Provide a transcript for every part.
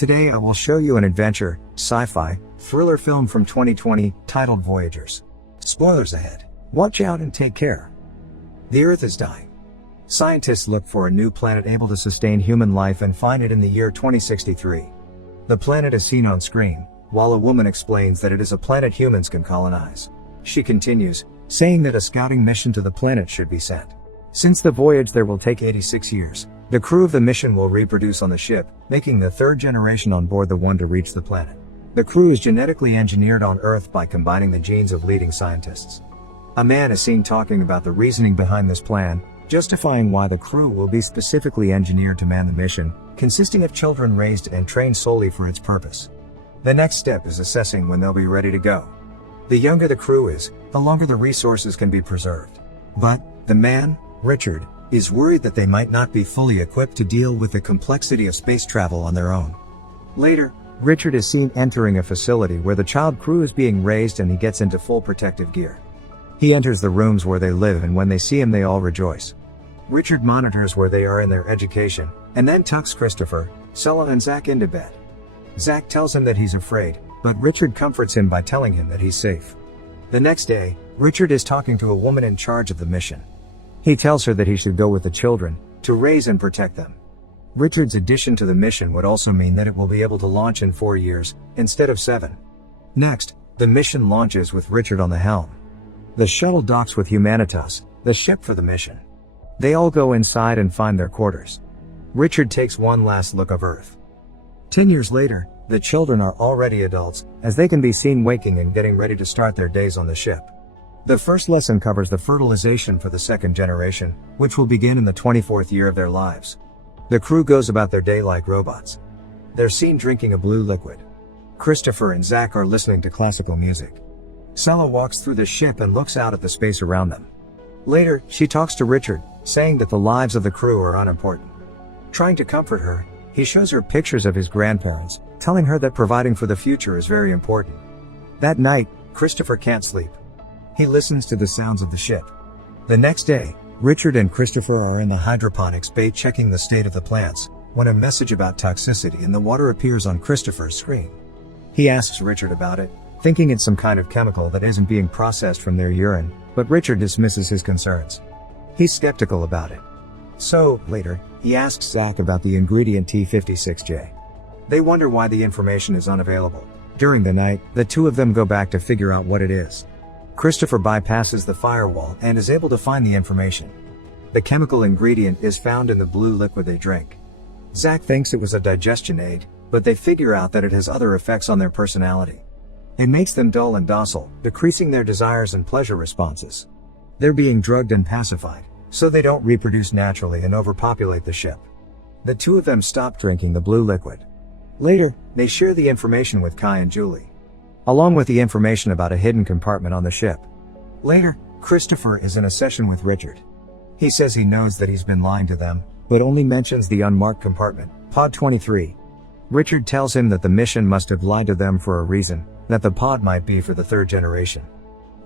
Today I will show you an adventure, sci-fi, thriller film from 2020, titled Voyagers. Spoilers ahead. Watch out and take care. The Earth is dying. Scientists look for a new planet able to sustain human life and find it in the year 2063. The planet is seen on screen, while a woman explains that it is a planet humans can colonize. She continues, saying that a scouting mission to the planet should be sent. Since the voyage there will take 86 years, the crew of the mission will reproduce on the ship, making the third generation on board the one to reach the planet. The crew is genetically engineered on Earth by combining the genes of leading scientists. A man is seen talking about the reasoning behind this plan, justifying why the crew will be specifically engineered to man the mission, consisting of children raised and trained solely for its purpose. The next step is assessing when they'll be ready to go. The younger the crew is, the longer the resources can be preserved. But, the man, Richard, is worried that they might not be fully equipped to deal with the complexity of space travel on their own. Later, Richard is seen entering a facility where the child crew is being raised and he gets into full protective gear. He enters the rooms where they live and when they see him they all rejoice. Richard monitors where they are in their education, and then tucks Christopher, Sella and Zach into bed. Zach tells him that he's afraid, but Richard comforts him by telling him that he's safe. The next day, Richard is talking to a woman in charge of the mission. He tells her that he should go with the children, to raise and protect them. Richard's addition to the mission would also mean that it will be able to launch in 4 years, instead of 7. Next, the mission launches with Richard on the helm. The shuttle docks with Humanitas, the ship for the mission. They all go inside and find their quarters. Richard takes one last look of Earth. 10 years later, the children are already adults, as they can be seen waking and getting ready to start their days on the ship. The first lesson covers the fertilization for the second generation, which will begin in the 24th year of their lives. The crew goes about their day like robots. They're seen drinking a blue liquid. Christopher and Zach are listening to classical music. Sella walks through the ship and looks out at the space around them. Later, she talks to Richard, saying that the lives of the crew are unimportant. Trying to comfort her, he shows her pictures of his grandparents, telling her that providing for the future is very important. That night, Christopher can't sleep. He listens to the sounds of the ship. The next day, Richard and Christopher are in the hydroponics bay checking the state of the plants, when a message about toxicity in the water appears on Christopher's screen. He asks Richard about it, thinking it's some kind of chemical that isn't being processed from their urine, but Richard dismisses his concerns. He's skeptical about it. So, later, he asks Zach about the ingredient T56J. They wonder why the information is unavailable. During the night, the two of them go back to figure out what it is. Christopher bypasses the firewall and is able to find the information. The chemical ingredient is found in the blue liquid they drink. Zach thinks it was a digestion aid, but they figure out that it has other effects on their personality. It makes them dull and docile, decreasing their desires and pleasure responses. They're being drugged and pacified, so they don't reproduce naturally and overpopulate the ship. The two of them stop drinking the blue liquid. Later, they share the information with Kai and Julie, along with the information about a hidden compartment on the ship. Later, Christopher is in a session with Richard. He says he knows that he's been lying to them, but only mentions the unmarked compartment, Pod 23. Richard tells him that the mission must have lied to them for a reason, that the pod might be for the third generation.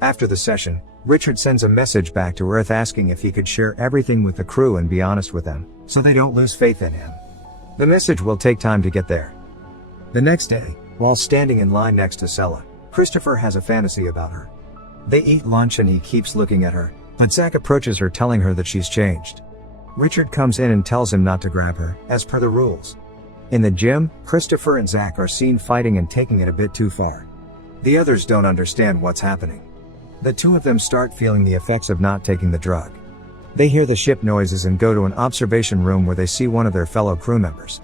After the session, Richard sends a message back to Earth asking if he could share everything with the crew and be honest with them, so they don't lose faith in him. The message will take time to get there. The next day, while standing in line next to Sella, Christopher has a fantasy about her. They eat lunch and he keeps looking at her, but Zach approaches her telling her that she's changed. Richard comes in and tells him not to grab her, as per the rules. In the gym, Christopher and Zach are seen fighting and taking it a bit too far. The others don't understand what's happening. The two of them start feeling the effects of not taking the drug. They hear the ship noises and go to an observation room where they see one of their fellow crew members.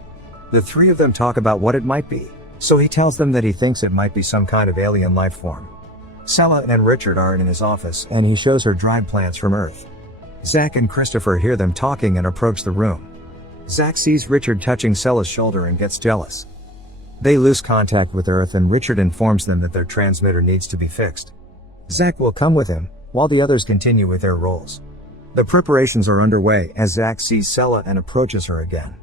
The three of them talk about what it might be, so he tells them that he thinks it might be some kind of alien life form. Sella and Richard are in his office and he shows her dried plants from Earth. Zach and Christopher hear them talking and approach the room. Zach sees Richard touching Sella's shoulder and gets jealous. They lose contact with Earth and Richard informs them that their transmitter needs to be fixed. Zach will come with him, while the others continue with their roles. The preparations are underway as Zach sees Sella and approaches her again.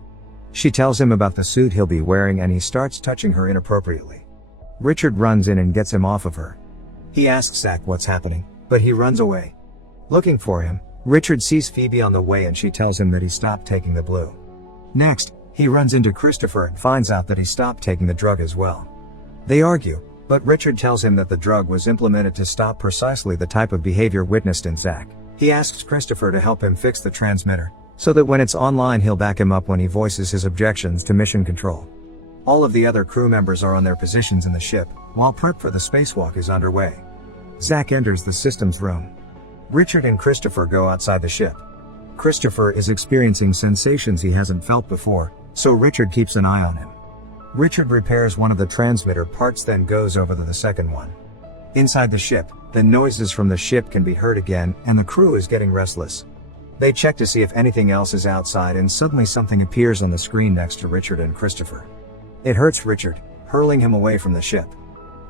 She tells him about the suit he'll be wearing and he starts touching her inappropriately. Richard runs in and gets him off of her. He asks Zach what's happening, but he runs away. Looking for him, Richard sees Phoebe on the way and she tells him that he stopped taking the blue. Next, He runs into Christopher and finds out that he stopped taking the drug as well. They argue, but Richard tells him that the drug was implemented to stop precisely the type of behavior witnessed in Zach. He asks Christopher to help him fix the transmitter, so that when it's online he'll back him up when he voices his objections to mission control. All of the other crew members are on their positions in the ship, while prep for the spacewalk is underway. Zach enters the systems room. Richard and Christopher go outside the ship. Christopher is experiencing sensations he hasn't felt before, so Richard keeps an eye on him. Richard repairs one of the transmitter parts, then goes over to the second one. Inside the ship, the noises from the ship can be heard again, and the crew is getting restless. They check to see if anything else is outside, and suddenly something appears on the screen next to Richard and Christopher. It hurts Richard, hurling him away from the ship.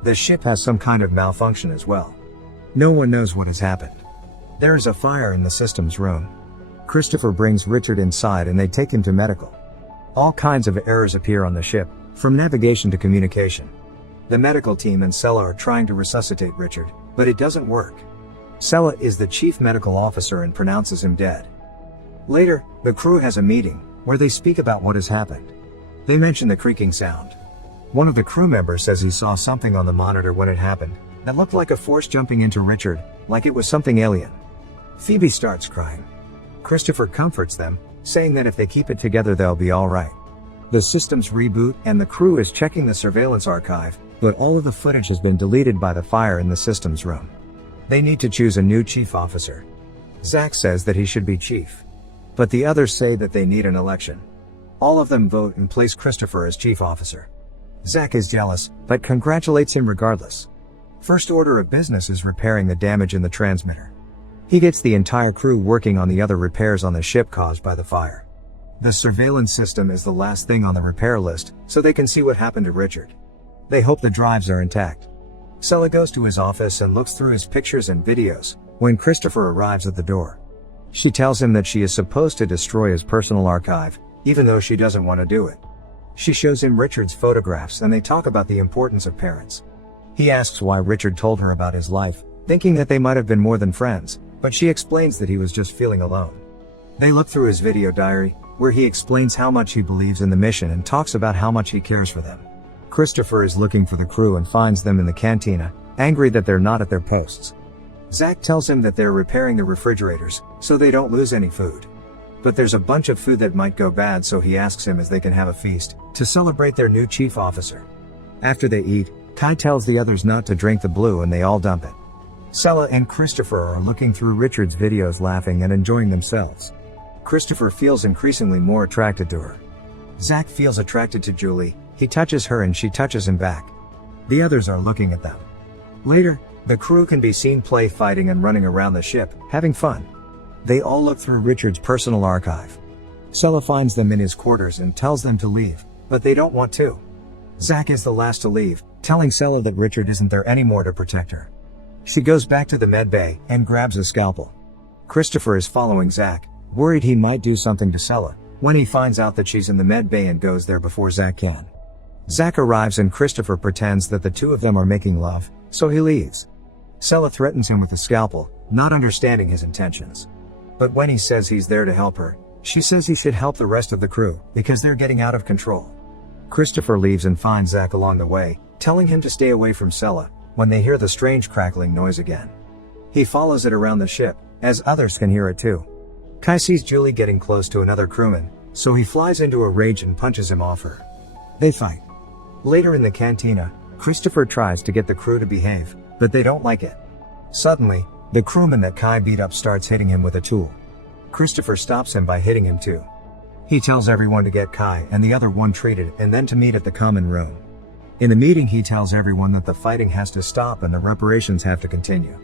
The ship has some kind of malfunction as well. No one knows what has happened. There is a fire in the systems room. Christopher brings Richard inside and they take him to medical. All kinds of errors appear on the ship, from navigation to communication. The medical team and Sella are trying to resuscitate Richard, but it doesn't work. Sella is the chief medical officer and pronounces him dead. Later, the crew has a meeting, where they speak about what has happened. They mention the creaking sound. One of the crew members says he saw something on the monitor when it happened, that looked like a force jumping into Richard, like it was something alien. Phoebe starts crying. Christopher comforts them, saying that if they keep it together they'll be alright. The systems reboot and the crew is checking the surveillance archive, but all of the footage has been deleted by the fire in the systems room. They need to choose a new chief officer. Zach says that he should be chief. But the others say that they need an election. All of them vote and place Christopher as chief officer. Zach is jealous, but congratulates him regardless. First order of business is repairing the damage in the transmitter. He gets the entire crew working on the other repairs on the ship caused by the fire. The surveillance system is the last thing on the repair list, so they can see what happened to Richard. They hope the drives are intact. Sella goes to his office and looks through his pictures and videos, when Christopher arrives at the door. She tells him that she is supposed to destroy his personal archive, even though she doesn't want to do it. She shows him Richard's photographs and they talk about the importance of parents. He asks why Richard told her about his life, thinking that they might have been more than friends, but she explains that he was just feeling alone. They look through his video diary, where he explains how much he believes in the mission and talks about how much he cares for them. Christopher is looking for the crew and finds them in the cantina, angry that they're not at their posts. Zach tells him that they're repairing the refrigerators, so they don't lose any food. But there's a bunch of food that might go bad, so he asks him if they can have a feast, to celebrate their new chief officer. After they eat, Kai tells the others not to drink the blue and they all dump it. Sella and Christopher are looking through Richard's videos, laughing and enjoying themselves. Christopher feels increasingly more attracted to her. Zach feels attracted to Julie, he touches her and she touches him back. The others are looking at them. Later, the crew can be seen play fighting and running around the ship, having fun. They all look through Richard's personal archive. Sella finds them in his quarters and tells them to leave, but they don't want to. Zach is the last to leave, telling Sella that Richard isn't there anymore to protect her. She goes back to the med bay and grabs a scalpel. Christopher is following Zach, worried he might do something to Sella, when he finds out that she's in the med bay and goes there before Zach can. Zach arrives and Christopher pretends that the two of them are making love, so he leaves. Sella threatens him with the scalpel, not understanding his intentions. But when he says he's there to help her, she says he should help the rest of the crew, because they're getting out of control. Christopher leaves and finds Zach along the way, telling him to stay away from Sella, when they hear the strange crackling noise again. He follows it around the ship, as others can hear it too. Kai sees Julie getting close to another crewman, so he flies into a rage and punches him off her. They fight. Later in the cantina, Christopher tries to get the crew to behave, but they don't like it. Suddenly, the crewman that Kai beat up starts hitting him with a tool. Christopher stops him by hitting him too. He tells everyone to get Kai and the other one treated and then to meet at the common room. In the meeting he tells everyone that the fighting has to stop and the reparations have to continue.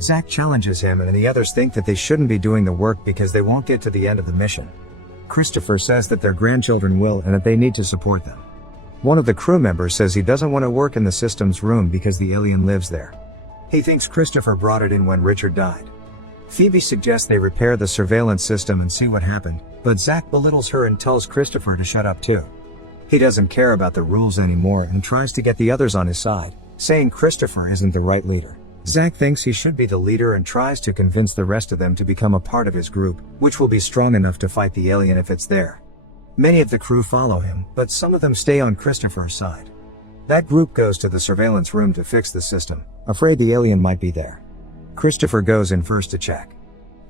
Zach challenges him and the others think that they shouldn't be doing the work because they won't get to the end of the mission. Christopher says that their grandchildren will and that they need to support them. One of the crew members says he doesn't want to work in the systems room because the alien lives there. He thinks Christopher brought it in when Richard died. Phoebe suggests they repair the surveillance system and see what happened, but Zach belittles her and tells Christopher to shut up too. He doesn't care about the rules anymore and tries to get the others on his side, saying Christopher isn't the right leader. Zach thinks he should be the leader and tries to convince the rest of them to become a part of his group, which will be strong enough to fight the alien if it's there. Many of the crew follow him, but some of them stay on Christopher's side. That group goes to the surveillance room to fix the system, afraid the alien might be there. Christopher goes in first to check.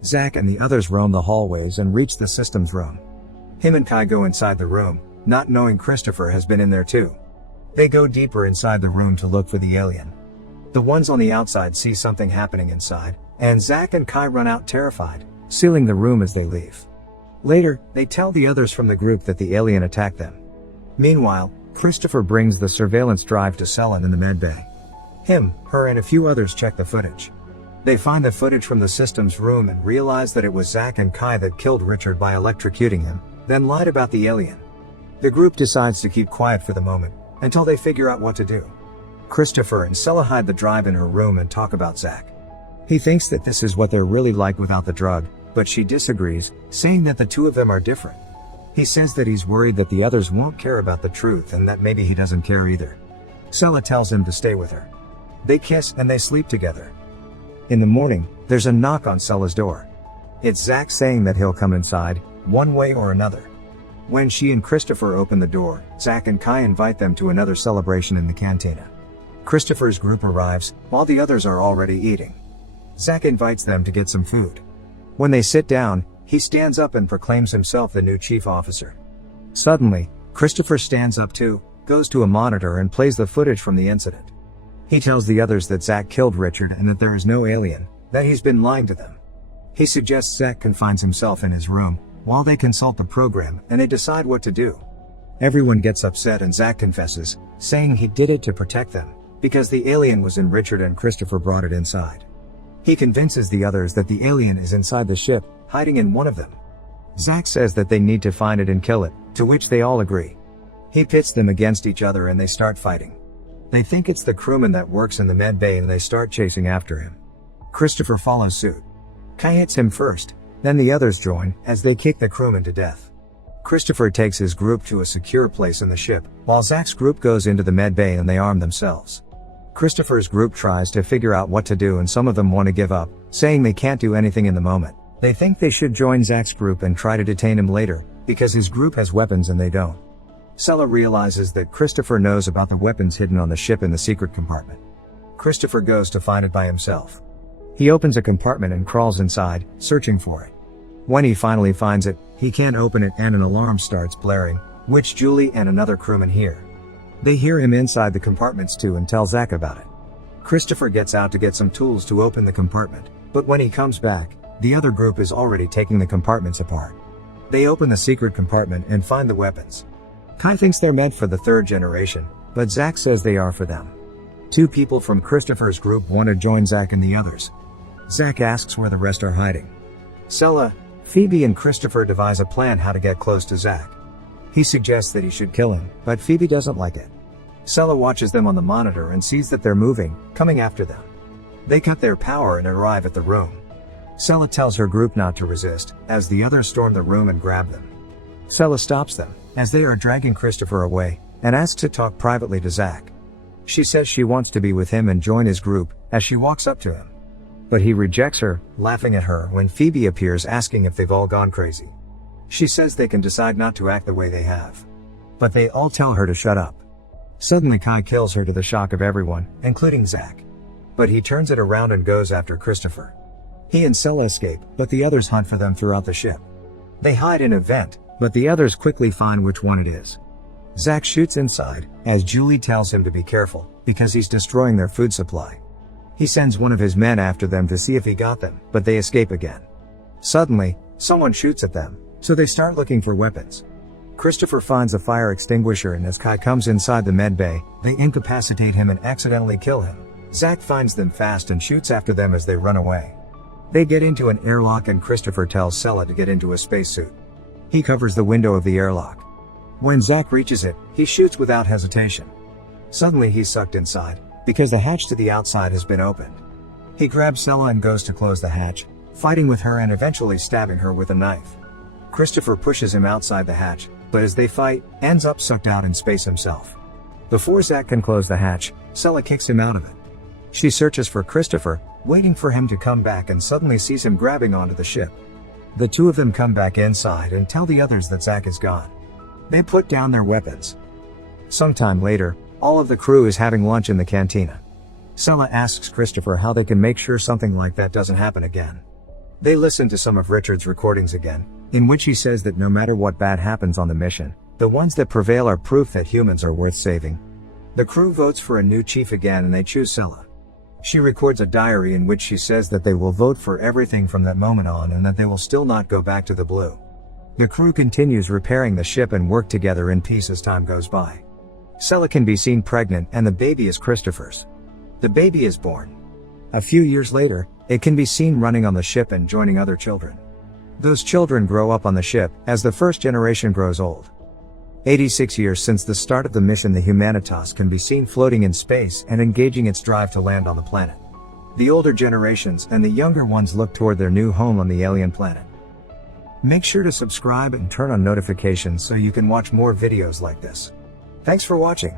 Zack and the others roam the hallways and reach the systems room. Him and Kai go inside the room, not knowing Christopher has been in there too. They go deeper inside the room to look for the alien. The ones on the outside see something happening inside, and Zack and Kai run out terrified, sealing the room as they leave. Later, they tell the others from the group that the alien attacked them. Meanwhile, Christopher brings the surveillance drive to Selen in the medbay. Him, her and a few others check the footage. They find the footage from the systems room and realize that it was Zack and Kai that killed Richard by electrocuting him, then lied about the alien. The group decides to keep quiet for the moment, until they figure out what to do. Christopher and Sela hide the drive in her room and talk about Zack. He thinks that this is what they're really like without the drug, but she disagrees, saying that the two of them are different. He says that he's worried that the others won't care about the truth and that maybe he doesn't care either. Sela tells him to stay with her. They kiss and they sleep together. In the morning, there's a knock on Sela's door. It's Zack saying that he'll come inside, one way or another. When she and Christopher open the door, Zack and Kai invite them to another celebration in the cantina. Christopher's group arrives, while the others are already eating. Zack invites them to get some food. When they sit down, he stands up and proclaims himself the new chief officer. Suddenly, Christopher stands up too, goes to a monitor and plays the footage from the incident. He tells the others that Zack killed Richard and that there is no alien, that he's been lying to them. He suggests Zack confines himself in his room, while they consult the program and they decide what to do. Everyone gets upset and Zack confesses, saying he did it to protect them, because the alien was in Richard and Christopher brought it inside. He convinces the others that the alien is inside the ship, hiding in one of them. Zack says that they need to find it and kill it, to which they all agree. He pits them against each other and they start fighting. They think it's the crewman that works in the med bay and they start chasing after him. Christopher follows suit. Kai hits him first, then the others join, as they kick the crewman to death. Christopher takes his group to a secure place in the ship, while Zack's group goes into the med bay and they arm themselves. Christopher's group tries to figure out what to do and some of them want to give up, saying they can't do anything in the moment. They think they should join Zack's group and try to detain him later, because his group has weapons and they don't. Sela realizes that Christopher knows about the weapons hidden on the ship in the secret compartment. Christopher goes to find it by himself. He opens a compartment and crawls inside, searching for it. When he finally finds it, he can't open it and an alarm starts blaring, which Julie and another crewman hear. They hear him inside the compartments too and tell Zack about it. Christopher gets out to get some tools to open the compartment, but when he comes back, the other group is already taking the compartments apart. They open the secret compartment and find the weapons. Kai thinks they're meant for the third generation, but Zack says they are for them. Two people from Christopher's group want to join Zack and the others. Zack asks where the rest are hiding. Sela, Phoebe and Christopher devise a plan how to get close to Zack. He suggests that he should kill him, but Phoebe doesn't like it. Sela watches them on the monitor and sees that they're moving, coming after them. They cut their power and arrive at the room. Sela tells her group not to resist, as the others storm the room and grab them. Sela stops them, as they are dragging Christopher away, and asks to talk privately to Zack. She says she wants to be with him and join his group, as she walks up to him. But he rejects her, laughing at her when Phoebe appears asking if they've all gone crazy. She says they can decide not to act the way they have. But they all tell her to shut up. Suddenly Kai kills her to the shock of everyone, including Zack. But he turns it around and goes after Christopher. He and Sela escape, but the others hunt for them throughout the ship. They hide in a vent, but the others quickly find which one it is. Zack shoots inside, as Julie tells him to be careful, because he's destroying their food supply. He sends one of his men after them to see if he got them, but they escape again. Suddenly, someone shoots at them, so they start looking for weapons. Christopher finds a fire extinguisher and as Kai comes inside the med bay, they incapacitate him and accidentally kill him. Zack finds them fast and shoots after them as they run away. They get into an airlock and Christopher tells Sela to get into a spacesuit. He covers the window of the airlock. When Zack reaches it, he shoots without hesitation. Suddenly he's sucked inside, because the hatch to the outside has been opened. He grabs Sela and goes to close the hatch, fighting with her and eventually stabbing her with a knife. Christopher pushes him outside the hatch, but as they fight, ends up sucked out in space himself. Before Zack can close the hatch, Sela kicks him out of it. She searches for Christopher, waiting for him to come back and suddenly sees him grabbing onto the ship. The two of them come back inside and tell the others that Zack is gone. They put down their weapons. Sometime later, all of the crew is having lunch in the cantina. Sela asks Christopher how they can make sure something like that doesn't happen again. They listen to some of Richard's recordings again, in which he says that no matter what bad happens on the mission, the ones that prevail are proof that humans are worth saving. The crew votes for a new chief again and they choose Sela. She records a diary in which she says that they will vote for everything from that moment on and that they will still not go back to the blue. The crew continues repairing the ship and work together in peace as time goes by. Sela can be seen pregnant and the baby is Christopher's. The baby is born. A few years later, it can be seen running on the ship and joining other children. Those children grow up on the ship, as the first generation grows old. 86 years since the start of the mission, the Humanitas can be seen floating in space and engaging its drive to land on the planet. The older generations and the younger ones look toward their new home on the alien planet. Make sure to subscribe and turn on notifications so you can watch more videos like this. Thanks for watching.